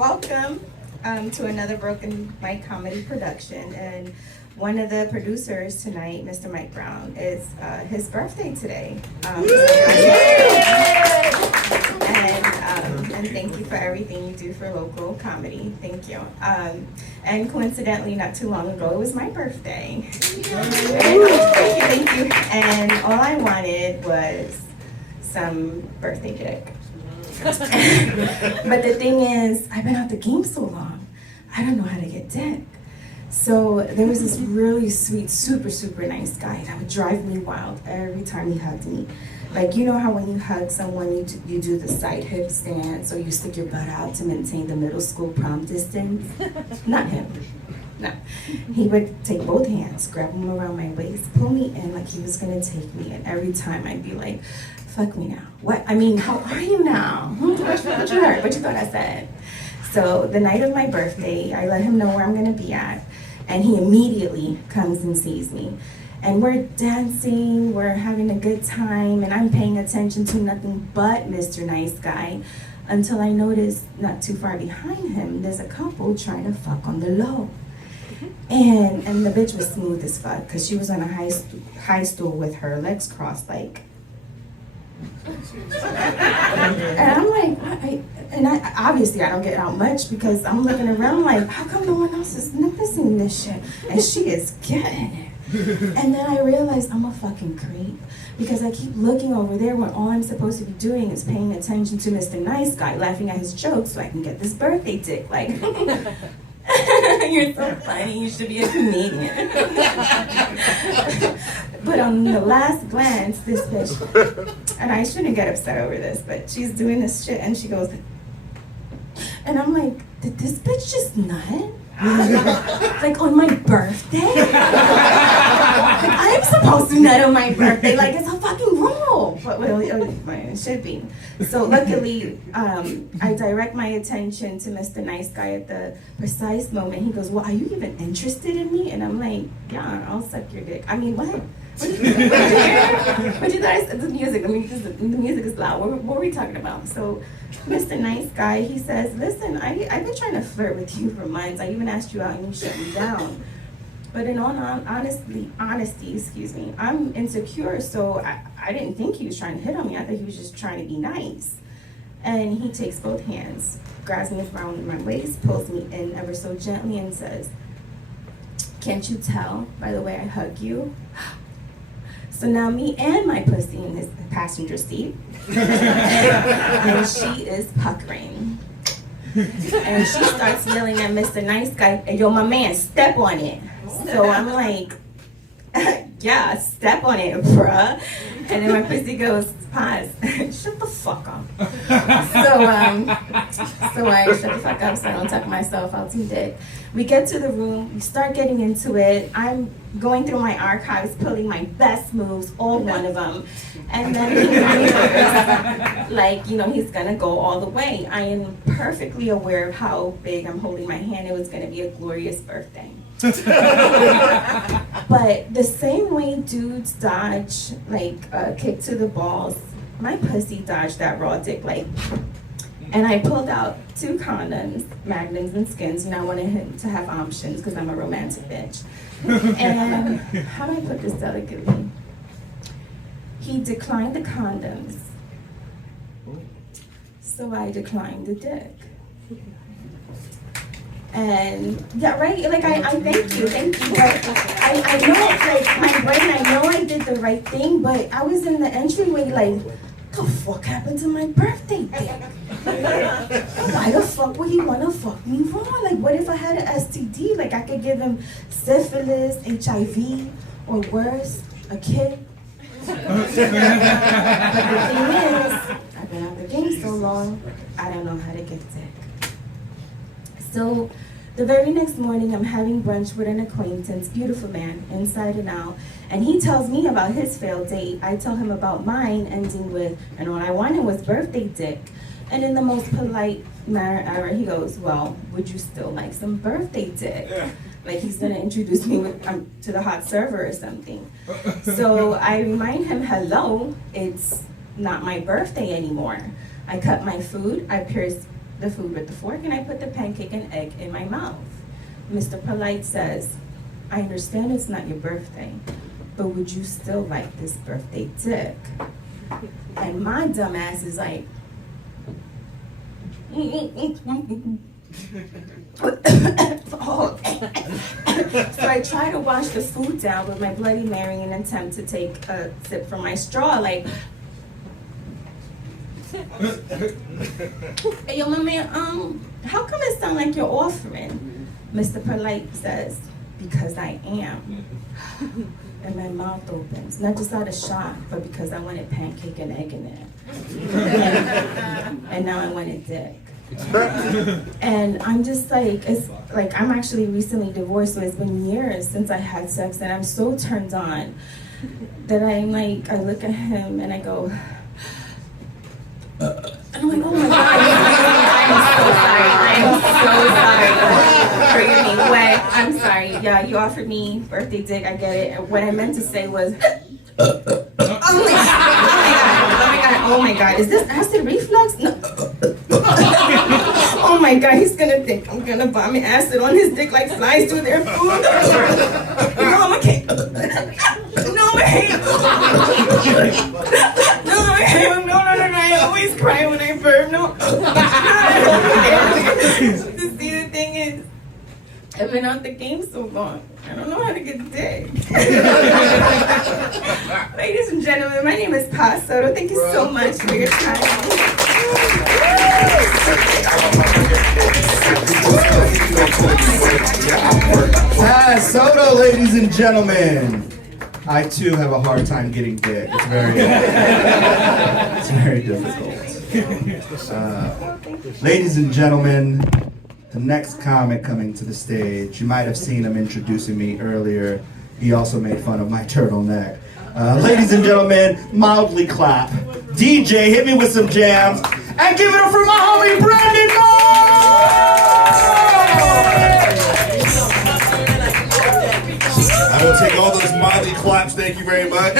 welcome to another Broken Mike comedy production. And one of the producers tonight, Mr. Mike Brown, is his birthday today. And thank you for everything you do for local comedy. Thank you. And coincidentally, not too long ago, it was my birthday. Thank you. And all I wanted was some birthday dick. But the thing is, I've been out the game so long, I don't know how to get dick. So there was this really sweet, super nice guy that would drive me wild every time he hugged me. Like, you know how when you hug someone, you do the side hip stance, or you stick your butt out to maintain the middle school prom distance? Not him. No. He would take both hands, grab them around my waist, pull me in like he was gonna take me, and every time I'd be like, fuck me now. What? I mean, how are you now? What you heard? What you thought I said? So the night of my birthday, I let him know where I'm gonna be at, and he immediately comes and sees me. And we're dancing, we're having a good time, and I'm paying attention to nothing but Mr. Nice Guy, until I notice not too far behind him, there's a couple trying to fuck on the low. And the bitch was smooth as fuck, because she was on a high stool with her legs crossed, like. And I'm like, what? Obviously I don't get out much, because I'm looking around like, how come no one else is noticing this shit? And she is getting it. And then I realized I'm a fucking creep, because I keep looking over there when all I'm supposed to be doing is paying attention to Mr. Nice Guy, laughing at his jokes so I can get this birthday dick. Like, you're so funny, you should be a comedian. But on the last glance, this bitch, and I shouldn't get upset over this, but she's doing this shit and she goes, and I'm like, did this bitch just nut? Like on my birthday? Like, I'm supposed to nut on my birthday, like it's a fucking rule. But well, it should be. So luckily, I direct my attention to Mr. Nice Guy at the precise moment. He goes, well, are you even interested in me? And I'm like, yeah, I'll suck your dick. I mean, what? What you thought? The music. I mean, the music is loud. What were we talking about? So, Mr. Nice Guy, he says, listen, I've been trying to flirt with you for months. I even asked you out and you shut me down. But in all honesty, I'm insecure, so I didn't think he was trying to hit on me. I thought he was just trying to be nice. And he takes both hands, grabs me around my waist, pulls me in ever so gently and says, can't you tell by the way I hug you? So now me and my pussy in his passenger seat, and she is puckering. And she starts yelling at Mr. Nice Guy, hey, yo, my man, step on it. So I'm like, yeah, step on it, bruh. And then my pussy goes, pause, shut the fuck up. So I shut the fuck up so I don't tuck myself out too dick. We get to the room, we start getting into it. I'm going through my archives, pulling my best moves, all one of them. And then like, you know, he's gonna go all the way. I am perfectly aware of how big I'm holding my hand. It was gonna be a glorious birthday. But the same way dudes dodge, like, kick to the balls, my pussy dodged that raw dick, like, and I pulled out 2 condoms, magnums and skins, and I wanted him to have options because I'm a romantic bitch. And how do I put this delicately? He declined the condoms, so I declined the dick. And yeah, right, like I thank you, but I know, like my brain, I know I did the right thing, but I was in the entryway like, the fuck happened to my birthday dick? Why the fuck would he want to fuck me raw? Like, what if I had an STD? Like, I could give him syphilis, HIV, or worse, a kid. But the thing is, I've been out the game so long, I don't know how to get dick. So the very next morning, I'm having brunch with an acquaintance, beautiful man, inside and out, and he tells me about his failed date. I tell him about mine, ending with, and all I wanted was birthday dick. And in the most polite manner ever, he goes, well, would you still like some birthday dick? Yeah. Like he's gonna introduce me to the hot server or something. So I remind him, hello, it's not my birthday anymore. I cut my food, I pierced the food with the fork and I put the pancake and egg in my mouth. Mr. Polite says, I understand it's not your birthday, but would you still like this birthday dick? And my dumb ass is like, oh. So I try to wash the food down with my Bloody Mary and attempt to take a sip from my straw, like. Hey, yo, my man, how come it sound like you're offering? Mr. Polite says, because I am. And my mouth opens, not just out of shock, but because I wanted pancake and egg in there. And now I wanted dick. And I'm just like, it's like I'm actually recently divorced, so it's been years since I had sex, and I'm so turned on that I'm like, I look at him and I go, and I'm like, oh my God, I'm so sorry. Forgive me. What? I'm sorry. Yeah, you offered me birthday dick. I get it. What I meant to say was, oh my God. Is this acid reflux? No. Oh my God, he's gonna think I'm gonna vomit acid on his dick like flies through their food. No, I'm okay. No, I'm okay. No, I always cry when I burp. No. See, the thing is, I've been out the game so long. I don't know how to get dick. Ladies and gentlemen, my name is Pa Soto. Thank you so much for your time. Pa Soto, ladies and gentlemen. I too have a hard time getting dick. It's very difficult. Ladies and gentlemen, the next comic coming to the stage, you might have seen him introducing me earlier. He also made fun of my turtleneck. Ladies and gentlemen, mildly clap. DJ, hit me with some jams. And give it up for my homie Brandon Moore! I will take all those mildly claps, thank you very much.